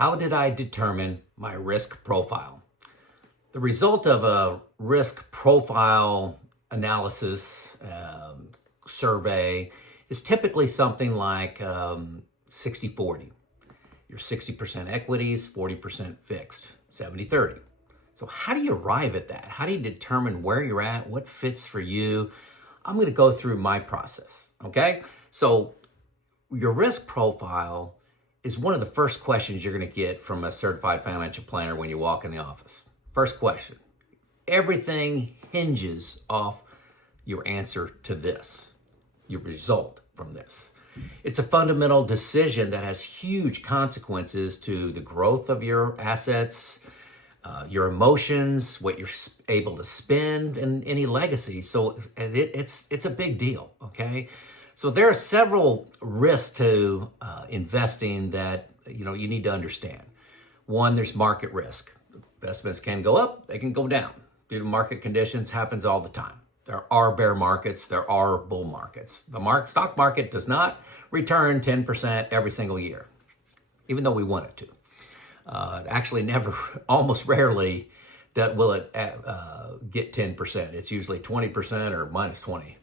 How did I determine my risk profile? The result of a risk profile analysis survey is typically something like 60-40. You're 60% equities, 40% fixed, 70-30. So how do you arrive at that? How do you determine where you're at, what fits for you? I'm going to go through my process, okay? So your risk profile is one of the first questions you're going to get from a certified financial planner when you walk in the office. First question. Everything hinges off your answer to this, your result from this. It's a fundamental decision that has huge consequences to the growth of your assets, your emotions, what you're able to spend, and any legacy. So it's a big deal, okay? So there are several risks to investing that you need to understand. One, there's market risk. Investments can go up, they can go down. Due to market conditions, happens all the time. There are bear markets, there are bull markets. The stock market does not return 10% every single year, even though we want it to. Actually never, almost rarely will it get 10%. It's usually 20% or minus 20.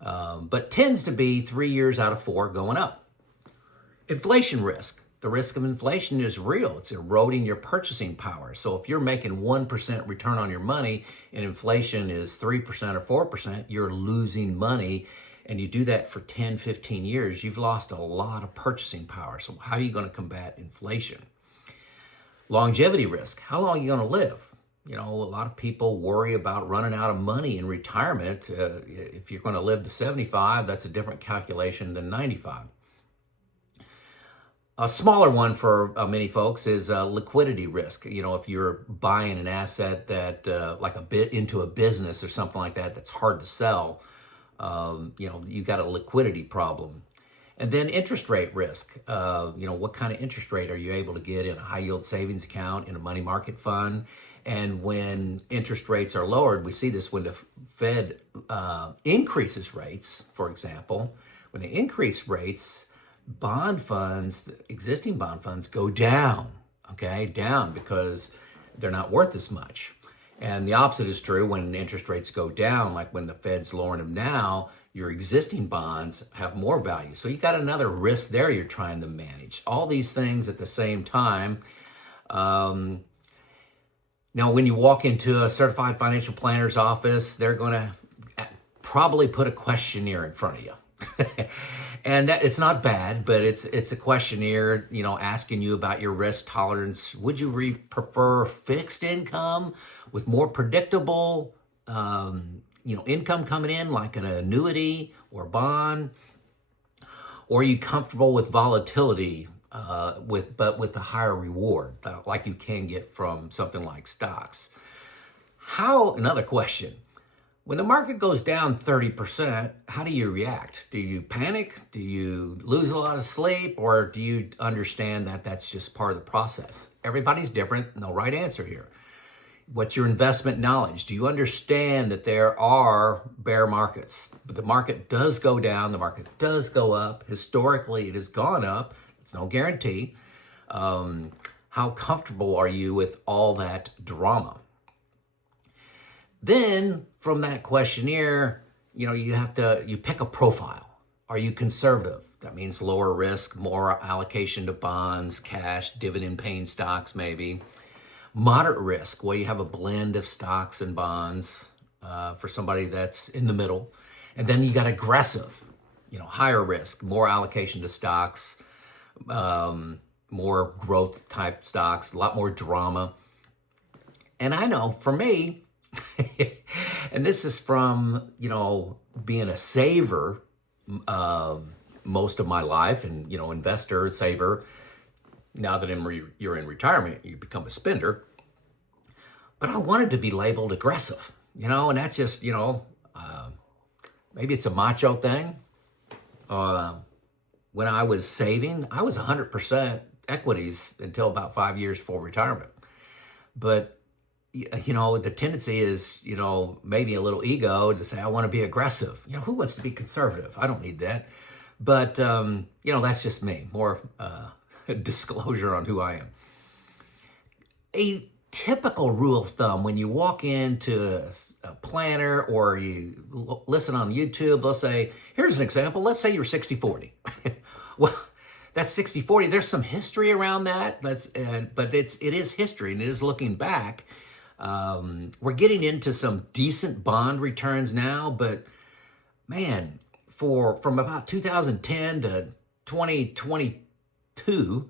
But tends to be 3 years out of 4 going up. Inflation risk. The risk of inflation is real. It's eroding your purchasing power. So if you're making 1% return on your money and inflation is 3% or 4%, you're losing money. And you do that for 10, 15 years, you've lost a lot of purchasing power. So how are you going to combat inflation? Longevity risk. How long are you going to live? A lot of people worry about running out of money in retirement. If you're going to live to 75, that's a different calculation than 95. A smaller one for many folks is liquidity risk. If you're buying an asset that like a bit into a business or something like that, that's hard to sell, you got a liquidity problem. And then interest rate risk. What kind of interest rate are you able to get in a high yield savings account, in a money market fund? And when interest rates are lowered, we see this when the Fed increases rates, for example. When they increase rates, bond funds, existing bond funds go down, okay? Down because they're not worth as much. And the opposite is true when interest rates go down, like when the Fed's lowering them now, your existing bonds have more value. So you got another risk there you're trying to manage. All these things at the same time. Now, when you walk into a certified financial planner's office, they're going to probably put a questionnaire in front of you. And that it's not bad, but it's a questionnaire, asking you about your risk tolerance. Would you prefer fixed income with more predictable, income coming in, like an annuity or bond? Or are you comfortable with volatility, but with a higher reward, like you can get from something like stocks? Another question. When the market goes down 30%, how do you react? Do you panic? Do you lose a lot of sleep? Or do you understand that that's just part of the process? Everybody's different. No right answer here. What's your investment knowledge? Do you understand that there are bear markets? But the market does go down. The market does go up. Historically, it has gone up. It's no guarantee. How comfortable are you with all that drama? Then from that questionnaire, you pick a profile. Are you conservative? That means lower risk, more allocation to bonds, cash, dividend paying stocks maybe. Moderate risk, you have a blend of stocks and bonds for somebody that's in the middle. And then you got aggressive, higher risk, more allocation to stocks, more growth type stocks, a lot more drama. And I know for me, and this is from, being a saver most of my life and, investor, saver. Now that you're in retirement, you become a spender. But I wanted to be labeled aggressive, and that's just, maybe it's a macho thing. When I was saving, I was 100% equities until about 5 years before retirement. But the tendency is, maybe a little ego to say, I want to be aggressive. Who wants to be conservative? I don't need that. But, that's just me. More disclosure on who I am. A typical rule of thumb when you walk into a planner or you listen on YouTube, they'll say, here's an example. Let's say you're 60-40. Well, that's 60-40. There's some history around that, but it is history, and it is looking back. We're getting into some decent bond returns now, but man, from about 2010 to 2022,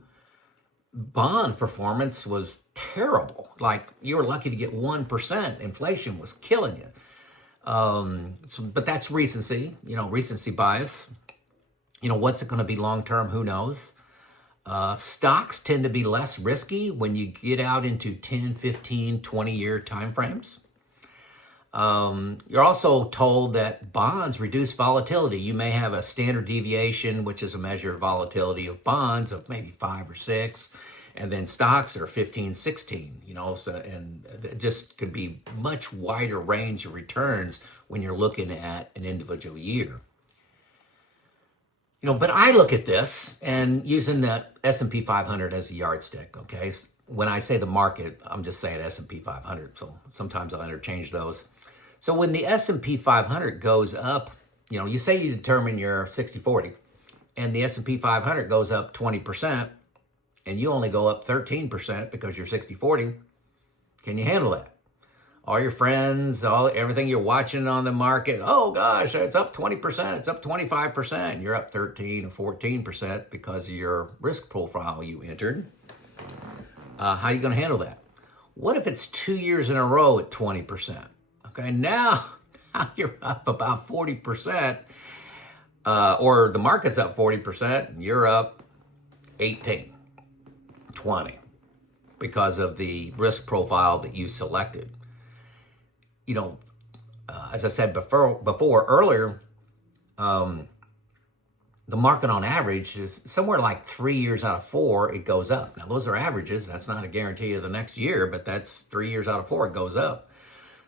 bond performance was terrible. Like, you were lucky to get 1%. Inflation was killing you. But that's recency, recency bias. What's it going to be long-term? Who knows? Stocks tend to be less risky when you get out into 10, 15, 20-year time frames. You're also told that bonds reduce volatility. You may have a standard deviation, which is a measure of volatility of bonds of maybe 5 or 6, and then stocks are 15, 16, and it just could be much wider range of returns when you're looking at an individual year. But I look at this and using the S&P 500 as a yardstick, okay? When I say the market, I'm just saying S&P 500, so sometimes I'll interchange those. So when the S&P 500 goes up, you say you determine your 60-40, and the S&P 500 goes up 20%, and you only go up 13% because you're 60-40, can you handle that? All your friends, everything you're watching on the market, oh gosh, it's up 20%, it's up 25%, and you're up 13 or 14% because of your risk profile you entered. How are you going to handle that? What if it's 2 years in a row at 20%? Okay, now you're up about 40%, or the market's up 40%, and you're up 18, 20, because of the risk profile that you selected. As I said earlier, the market on average is somewhere like 3 years out of 4, it goes up. Now, those are averages. That's not a guarantee of the next year, but that's 3 years out of 4, it goes up.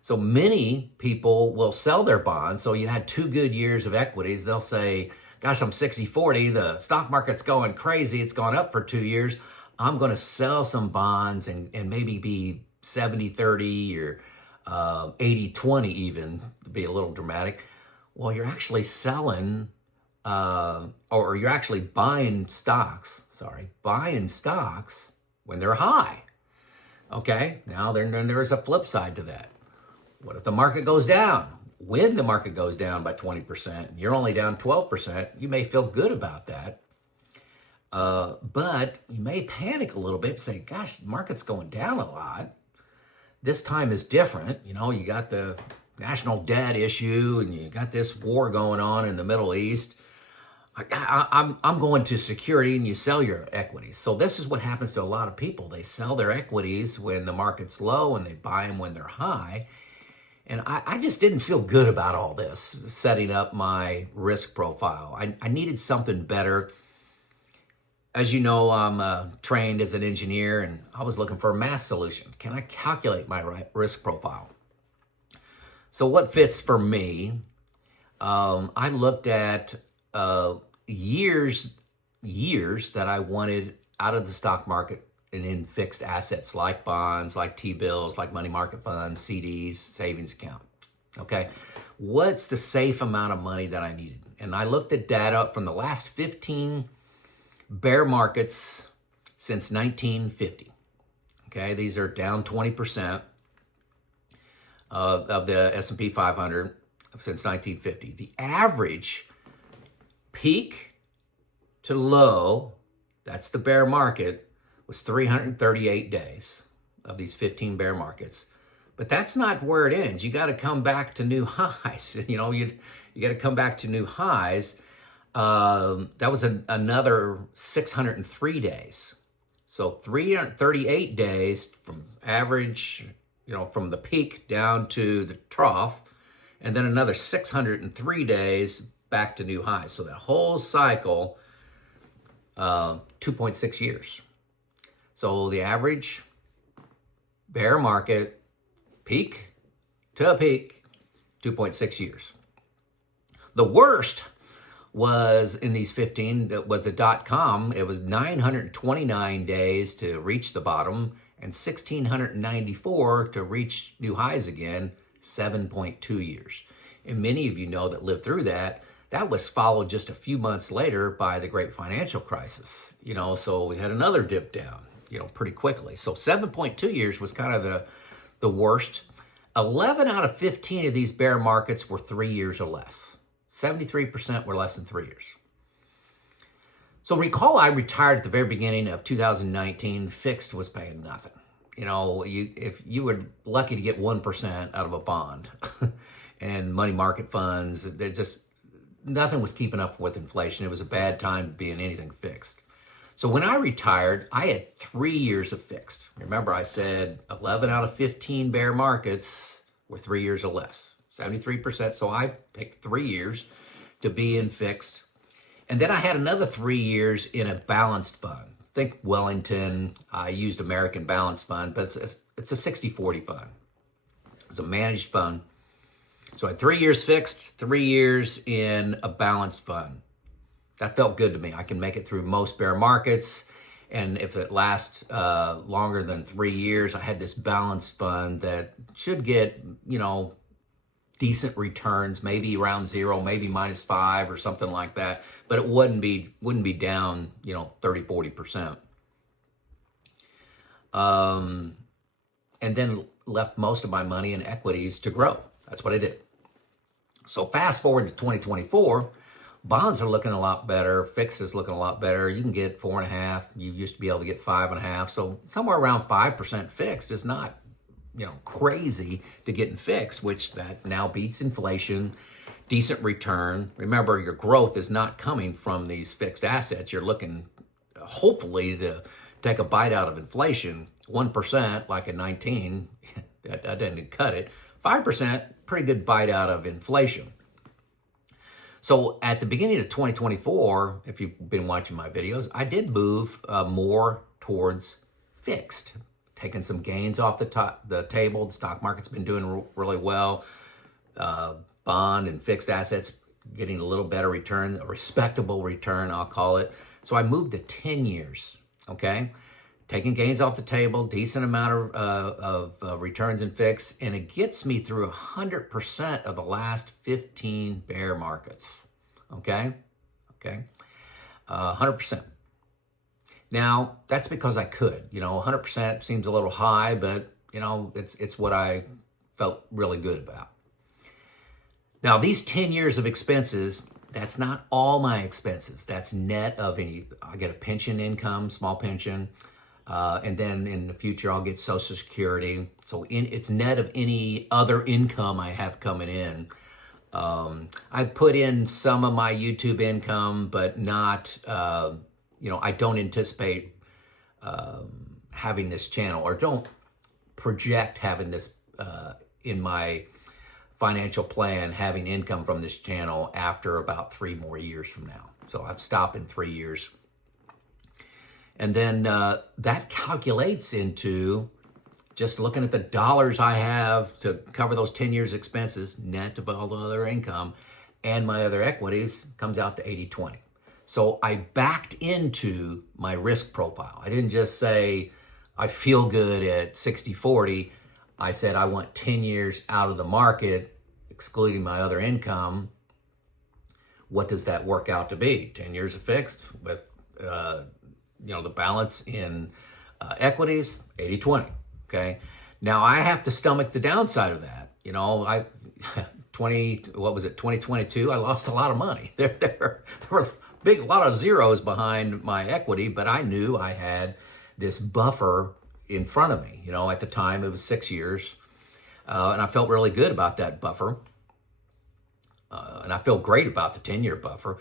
So many people will sell their bonds. So you had 2 good years of equities. They'll say, gosh, I'm 60-40. The stock market's going crazy. It's gone up for 2 years. I'm going to sell some bonds and maybe be 70-30 or 80-20 even, to be a little dramatic. Well, you're actually selling, or you're actually buying stocks when they're high. Okay, now there's a flip side to that. What if the market goes down? When the market goes down by 20%, you're only down 12%, you may feel good about that. But you may panic a little bit, say, gosh, the market's going down a lot. This time is different. You got the national debt issue and you got this war going on in the Middle East. I'm going to security, and you sell your equities. So this is what happens to a lot of people. They sell their equities when the market's low and they buy them when they're high. And I just didn't feel good about all this, setting up my risk profile. I needed something better. As you know, I'm trained as an engineer, and I was looking for a math solution. Can I calculate my risk profile? So what fits for me? I looked at years that I wanted out of the stock market and in fixed assets like bonds, like T-bills, like money market funds, CDs, savings account. Okay, what's the safe amount of money that I needed? And I looked at data from the last 15 bear markets since 1950. Okay, these are down 20% of the S&P 500 since 1950. The average peak to low, that's the bear market, was 338 days of these 15 bear markets. But that's not where it ends. You got to come back to new highs. You got to come back to new highs. That was another 603 days. So 338 days from average, from the peak down to the trough, and then another 603 days back to new highs. So that whole cycle, 2.6 years. So the average bear market, peak to peak, 2.6 years. The worst was in these 15, it was a .com. It was 929 days to reach the bottom and 1,694 to reach new highs again, 7.2 years. And many of you know that lived through that. That was followed just a few months later by the great financial crisis. So we had another dip down, pretty quickly. So 7.2 years was kind of the worst. 11 out of 15 of these bear markets were 3 years or less. 73% were less than 3 years. So recall I retired at the very beginning of 2019. Fixed was paying nothing. If you were lucky to get 1% out of a bond and money market funds, nothing was keeping up with inflation. It was a bad time to be in anything fixed. So when I retired, I had 3 years of fixed. Remember, I said 11 out of 15 bear markets were 3 years or less, 73%. So I picked 3 years to be in fixed. And then I had another 3 years in a balanced fund. Think Wellington. I used American Balanced Fund, but it's a 60-40 fund. It's a managed fund. So I had 3 years fixed, 3 years in a balanced fund. That felt good to me. I can make it through most bear markets. And if it lasts longer than 3 years, I had this balanced fund that should get, decent returns, maybe around 0, maybe -5 or something like that. But it wouldn't be down, 30-40%. And then left most of my money in equities to grow. That's what I did. So fast forward to 2024, bonds are looking a lot better. Fixed is looking a lot better. You can get 4.5. You used to be able to get 5.5. So somewhere around 5% fixed is not, crazy to get in fixed, which that now beats inflation, decent return. Remember, your growth is not coming from these fixed assets. You're looking, hopefully, to take a bite out of inflation. 1%, like in 19, that didn't cut it. 5%, pretty good bite out of inflation. So at the beginning of 2024, if you've been watching my videos, I did move more towards fixed, taking some gains off the table. The stock market's been doing really well. Bond and fixed assets getting a little better return, a respectable return, I'll call it. So I moved to 10 years, okay? Taking gains off the table, decent amount of returns in fixed, and it gets me through 100% of the last 15 bear markets, okay? 100%. Now, that's because I could. 100% seems a little high, but, it's what I felt really good about. Now, these 10 years of expenses, that's not all my expenses. That's net of I get a pension income, small pension, and then in the future, I'll get Social Security. So it's net of any other income I have coming in. I put in some of my YouTube income, but not, I don't anticipate having this channel, or don't project having this in my financial plan, having income from this channel after about 3 more years from now. So I've stopped in 3 years. And then that calculates into just looking at the dollars I have to cover those 10 years expenses, net of all the other income, and my other equities, comes out to 80-20. So I backed into my risk profile. I didn't just say, I feel good at 60-40. I said, I want 10 years out of the market, excluding my other income. What does that work out to be? 10 years of fixed with, the balance in equities, 80-20, okay? Now I have to stomach the downside of that. 2022, I lost a lot of money. There were a lot of zeros behind my equity, but I knew I had this buffer in front of me. At the time it was 6 years, and I felt really good about that buffer. And I feel great about the 10-year buffer.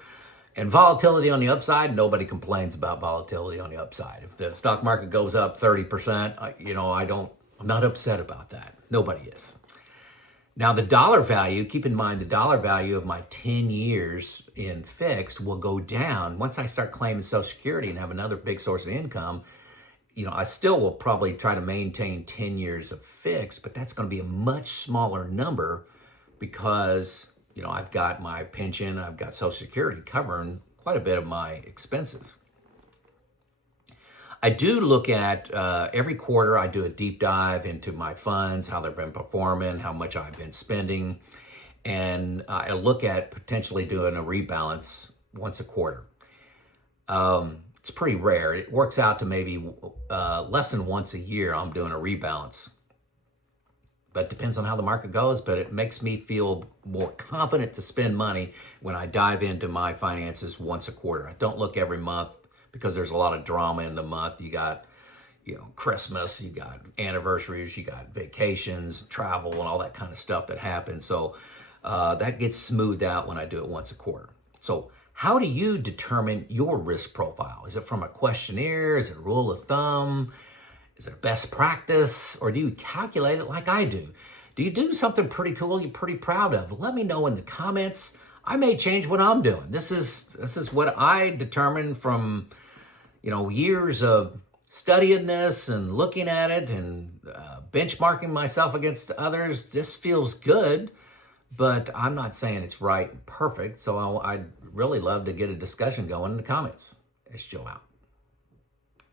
And volatility on the upside, nobody complains about volatility on the upside. If the stock market goes up 30%, I'm not upset about that. Nobody is. Now the dollar value, keep in mind the dollar value of my 10 years in fixed will go down once I start claiming Social Security and have another big source of income. I still will probably try to maintain 10 years of fixed, but that's going to be a much smaller number because, I've got my pension, I've got Social Security covering quite a bit of my expenses. I do look at every quarter, I do a deep dive into my funds, how they've been performing, how much I've been spending, and I look at potentially doing a rebalance once a quarter. It's pretty rare. It works out to maybe less than once a year I'm doing a rebalance. But it depends on how the market goes, but it makes me feel more confident to spend money when I dive into my finances once a quarter. I don't look every month because there's a lot of drama in the month. You got, Christmas, you got anniversaries, you got vacations, travel, and all that kind of stuff that happens. So that gets smoothed out when I do it once a quarter. So how do you determine your risk profile? Is it from a questionnaire? Is it a rule of thumb? Is it a best practice? Or do you calculate it like I do? Do you do something pretty cool you're pretty proud of? Let me know in the comments. I may change what I'm doing. This is what I determined from, years of studying this and looking at it and benchmarking myself against others. This feels good, but I'm not saying it's right and perfect. So I'd really love to get a discussion going in the comments. It's Joe out.